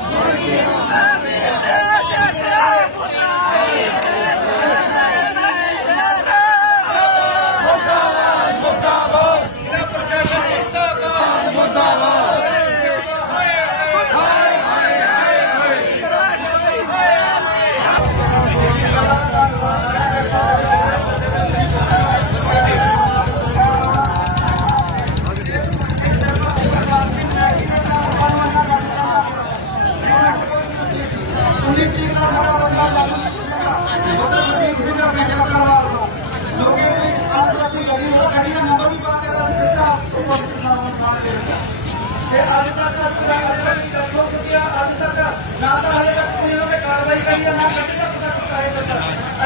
Glória ना तो हले तक उन्होंने कार्रवाई करी है ना करते तक पता चलता है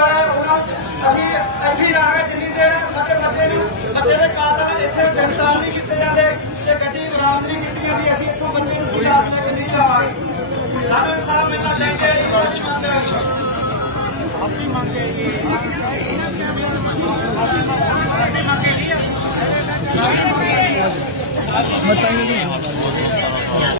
ਦੁਬਾਰਾ ਆਉਣਾ ਅਸੀਂ ਇੱਥੇ ਹੀ ਰਹਾਂਗੇ ਜਿੰਨੀ ਦੇਰ ਸਾਡੇ ਬੱਚੇ ਨੂੰ ਬੱਚੇ ਦੇ ਕਾਤਲ ਇੱਥੇ ਗ੍ਰਿਫਤਾਰ ਨਹੀਂ ਕੀਤੇ ਜਾਂਦੇ ਤੇ ਗੱਡੀ ਬਰਾਮਦ ਨਹੀਂ ਕੀਤੀ ਜਾਂਦੀ ਅਸੀਂ ਇੱਥੋਂ ਬੱਚੇ ਨੂੰ ਕੋਈ ਆਸ ਲੈ ਕੇ ਨਹੀਂ ਜਾਵਾਂਗੇ ਸਾਨੂੰ ਇਨਸਾਫ ਮਿਲਣਾ ਚਾਹੀਦਾ ਹੈ ਆਪਣੀ ਮੰਗ ਹੈ ਕਿ ਆਪਣੀ ਮੰਗ ਹੈ ਲਈ ਮਤਾਂ ਨਹੀਂ